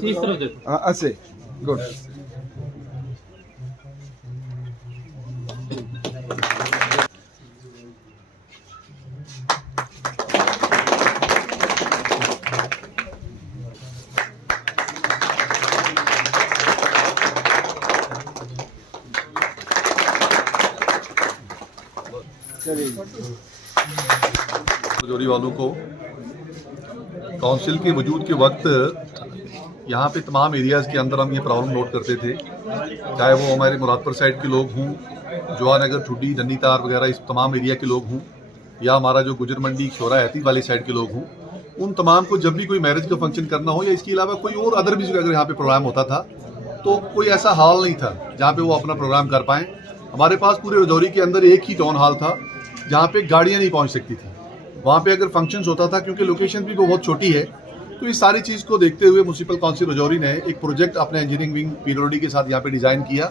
इस तरफ देखो। ऐसे गुड। रजौरी वालों को काउंसिल के वजूद के वक्त यहाँ पे तमाम एरियाज़ के अंदर हम ये प्रॉब्लम नोट करते थे, चाहे वो हमारे मुरादपुर साइड के लोग हों, जवानगर, ठुड्डी, नन्नीतार वगैरह इस तमाम एरिया के लोग हों, या हमारा जो गुजर मंडी शोरा हैती वाली साइड के लोग हों, उन तमाम को जब भी कोई मैरिज का फंक्शन करना हो या इसके अलावा कोई और अदर भी अगर यहाँ पे प्रोग्राम होता था तो कोई ऐसा हॉल नहीं था जहाँ पे वो अपना प्रोग्राम कर पाएँ। हमारे पास पूरे रजौरी के अंदर एक ही टाउन हॉल था जहाँ पे गाड़ियाँ नहीं पहुँच सकती थी। वहाँ पे अगर फंक्शंस होता था, क्योंकि लोकेशन भी बहुत छोटी है, तो इस सारी चीज़ को देखते हुए म्यूनसिपल काउंसिल रजौरी ने एक प्रोजेक्ट अपने इंजीनियरिंग विंग पीडब्ल्यूडी के साथ यहाँ पे डिज़ाइन किया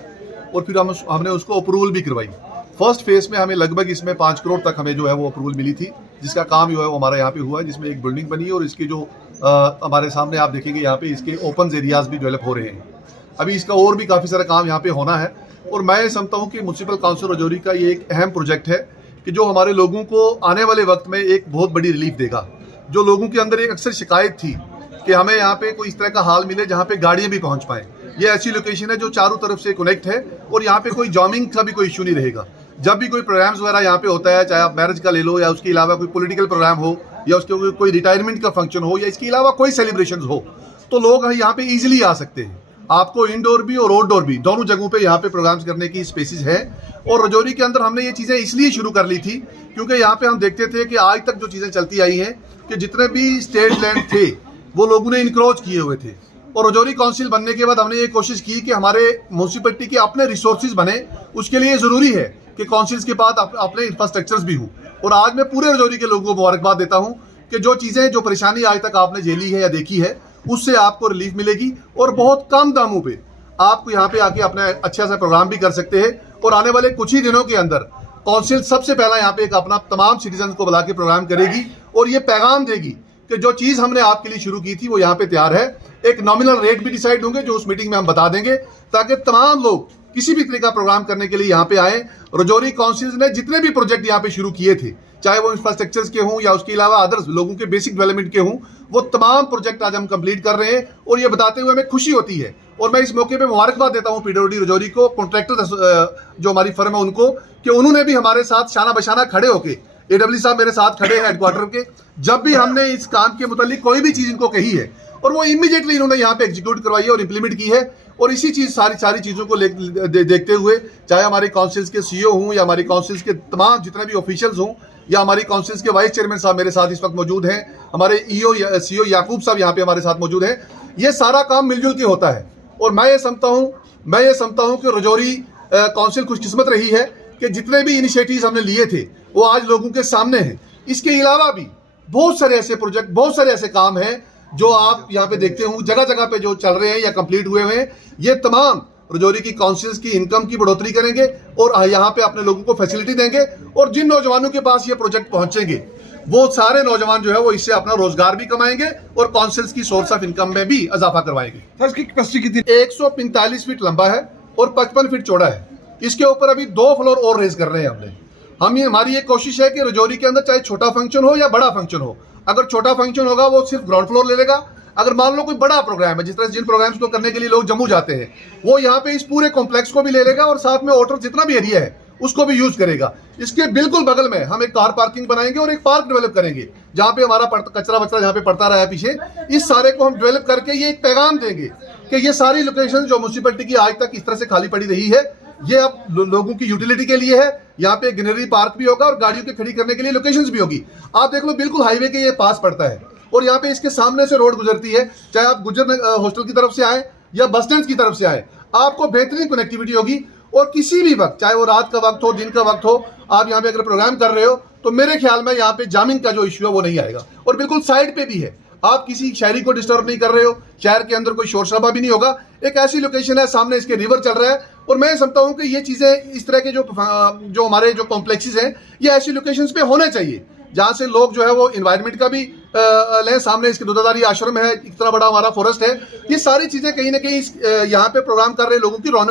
और फिर हमने उसको अप्रूवल भी करवाई। फर्स्ट फेज में हमें लगभग इसमें 5 करोड़ तक हमें जो है वो अप्रूवल मिली थी, जिसका काम जो है वो हमारा यहाँ पे हुआ है, जिसमें एक बिल्डिंग बनी है और इसके जो हमारे सामने आप देखेंगे यहाँ पे इसके ओपन एरियाज़ भी डेवलप हो रहे हैं। अभी इसका और भी काफ़ी सारा काम यहाँ पे होना है और मैं समझता हूँ कि म्यूनसिपल काउंसिल रजौरी का ये एक अहम प्रोजेक्ट है कि जो हमारे लोगों को आने वाले वक्त में एक बहुत बड़ी रिलीफ देगा। जो लोगों के अंदर एक अक्सर शिकायत थी कि हमें यहाँ पे कोई इस तरह का हाल मिले जहाँ पे गाड़ियाँ भी पहुँच पाएँ, ये ऐसी लोकेशन है जो चारों तरफ से कनेक्ट है और यहाँ पे कोई जामिंग का भी कोई इशू नहीं रहेगा। जब भी कोई प्रोग्राम्स वगैरह यहाँ पे होता है, चाहे आप मैरिज का ले लो या उसके अलावा कोई पॉलिटिकल प्रोग्राम हो या उसके कोई रिटायरमेंट का फंक्शन हो या इसके अलावा कोई सेलिब्रेशन हो, तो लोग यहाँ पे ईजिली आ सकते हैं। आपको इंडोर भी और आउटडोर भी दोनों जगहों पे यहाँ पे प्रोग्राम्स करने की स्पेसिस है। और रजौरी के अंदर हमने ये चीज़ें इसलिए शुरू कर ली थी क्योंकि यहाँ पे हम देखते थे कि आज तक जो चीज़ें चलती आई हैं कि जितने भी स्टेट लैंड थे वो लोगों ने इनक्रोच किए हुए थे, और रजौरी काउंसिल बनने के बाद हमने ये कोशिश की कि हमारे म्यूनसिपलिटी के अपने रिसोर्सेज बने। उसके लिए ज़रूरी है कि काउंसिल्स के बाद अपने इंफ्रास्ट्रक्चर्स भी हों। और आज मैं पूरे रजौरी के लोगों को मुबारकबाद देता हूँ कि जो चीज़ें, जो परेशानी आज तक आपने झेली है या देखी है, उससे आपको रिलीफ मिलेगी और बहुत कम दामों पे आपको यहाँ पे आके अपना अच्छा सा प्रोग्राम भी कर सकते हैं। और आने वाले कुछ ही दिनों के अंदर काउंसिल सबसे पहला यहाँ पे एक अपना तमाम सिटीजन को बुला के प्रोग्राम करेगी और ये पैगाम देगी कि जो चीज़ हमने आपके लिए शुरू की थी वो यहाँ पे तैयार है। एक नॉमिनल रेट भी डिसाइड होंगे जो उस मीटिंग में हम बता देंगे, ताकि तमाम लोग किसी भी तरह का प्रोग्राम करने के लिए यहाँ पे आए। रजौरी काउंसिल ने जितने भी प्रोजेक्ट यहाँ पे शुरू किए थे, चाहे वो इंफ्रास्ट्रक्चर्स के हों या उसके अलावा अदर्स लोगों के बेसिक डेवलपमेंट के हों, वो तमाम प्रोजेक्ट आज हम कंप्लीट कर रहे हैं और ये बताते हुए हमें खुशी होती है। और मैं इस मौके पे मुबारकबाद देता हूँ पीडब्ल्यूडी रजौरी को, कॉन्ट्रैक्टर जो हमारी फर्म है उनको, कि उन्होंने भी हमारे साथ शाना बशाना खड़े होके, एडब्ल्यू साहब मेरे साथ खड़े हैं हेडक्वार्टर के, जब भी हमने इस काम के मुतालिक कोई भी चीज़ इनको कही है और वो इमीडिएटली इन्होंने यहाँ पे एग्जीक्यूट करवाई है और इम्प्लीमेंट की है। और इसी चीज़ सारी चीज़ों को देखते हुए, चाहे हमारे काउंसिल्स के सीईओ हों या हमारी काउंसिल्स के तमाम जितने भी ऑफिशियल्स हों या हमारी काउंसिल्स के वाइस चेयरमैन साहब मेरे साथ इस वक्त मौजूद हैं, हमारे सीईओ याकूब साहब यहाँ पे हमारे साथ मौजूद हैं, ये सारा काम मिलजुल के होता है। और मैं ये समझता हूँ कि रजौरी काउंसिल खुशकिस्मत रही है कि जितने भी इनिशिएटिव्स हमने लिए थे वो आज लोगों के सामने हैं। इसके अलावा भी बहुत सारे ऐसे प्रोजेक्ट, बहुत सारे ऐसे काम हैं जो आप यहाँ पे देखते हो जगह जगह पे जो चल रहे हैं या कंप्लीट हुए हुए हैं। ये तमाम रजौरी की काउंसिल्स की इनकम की बढ़ोतरी करेंगे और यहाँ पे अपने लोगों को फैसिलिटी देंगे। और जिन नौजवानों के पास ये प्रोजेक्ट पहुंचेंगे वो सारे नौजवान जो है वो इससे अपना रोजगार भी कमाएंगे और काउंसिल्स की सोर्स ऑफ इनकम में भी इजाफा करवाएंगे। इसकी कैपेसिटी कितनी? 145 फीट लंबा है और 55 फीट चौड़ा है। इसके ऊपर अभी 2 फ्लोर और रेज कर रहे हैं हमने। हमारी ये कोशिश है कि रजौरी के अंदर चाहे छोटा फंक्शन हो या बड़ा फंक्शन हो, अगर छोटा फंक्शन होगा वो सिर्फ ग्राउंड फ्लोर ले लेगा। अगर मान लो कोई बड़ा प्रोग्राम है, जिस तरह जिन प्रोग्राम्स को करने के लिए लोग जम्मू जाते हैं, वो यहाँ पे इस पूरे कॉम्प्लेक्स को भी ले लेगा और साथ में आउटर जितना भी एरिया है उसको भी यूज करेगा। इसके बिल्कुल बगल में हम एक कार पार्किंग बनाएंगे और एक पार्क डेवलप करेंगे जहाँ पे हमारा कचरा वचरा जहाँ पे पड़ता रहा है पीछे, इस सारे को हम डेवलप करके ये एक पैगाम देंगे कि ये सारी लोकेशन जो म्यूनसिपलिटी की आज तक इस तरह से खाली पड़ी रही है, ये अब लोगों की यूटिलिटी के लिए है। यहाँ पे ग्रीनरी पार्क भी होगा और गाड़ियों के खड़ी करने के लिए लोकेशंस भी होगी। आप देख लो बिल्कुल हाईवे के ये पास पड़ता है और यहाँ पे इसके सामने से रोड गुजरती है। चाहे आप गुजर हॉस्टल की तरफ से आए या बस स्टैंड की तरफ से आए, आपको बेहतरीन कनेक्टिविटी होगी। और किसी भी वक्त, चाहे वो रात का वक्त हो, दिन का वक्त हो, आप यहाँ पे अगर प्रोग्राम कर रहे हो तो मेरे ख्याल में यहाँ पे जामिंग का जो इश्यू है वो नहीं आएगा। और बिल्कुल साइड पे भी है, आप किसी शहरी को डिस्टर्ब नहीं कर रहे हो, शहर के अंदर कोई शोर शराबा भी नहीं होगा। एक ऐसी लोकेशन है, सामने इसके रिवर चल रहा है, और मैं समझता हूँ कि ये चीज़ें इस तरह के जो हमारे जो कॉम्प्लेक्सेस हैं, ये ऐसी लोकेशंस पे होने चाहिए जहाँ से लोग जो है वो इन्वायरमेंट का भी लें। सामने इसके दूधाधारी आश्रम है, इतना बड़ा हमारा फॉरेस्ट है, ये सारी चीज़ें कहीं ना कहीं यहाँ पे प्रोग्राम कर रहे लोगों की रौनक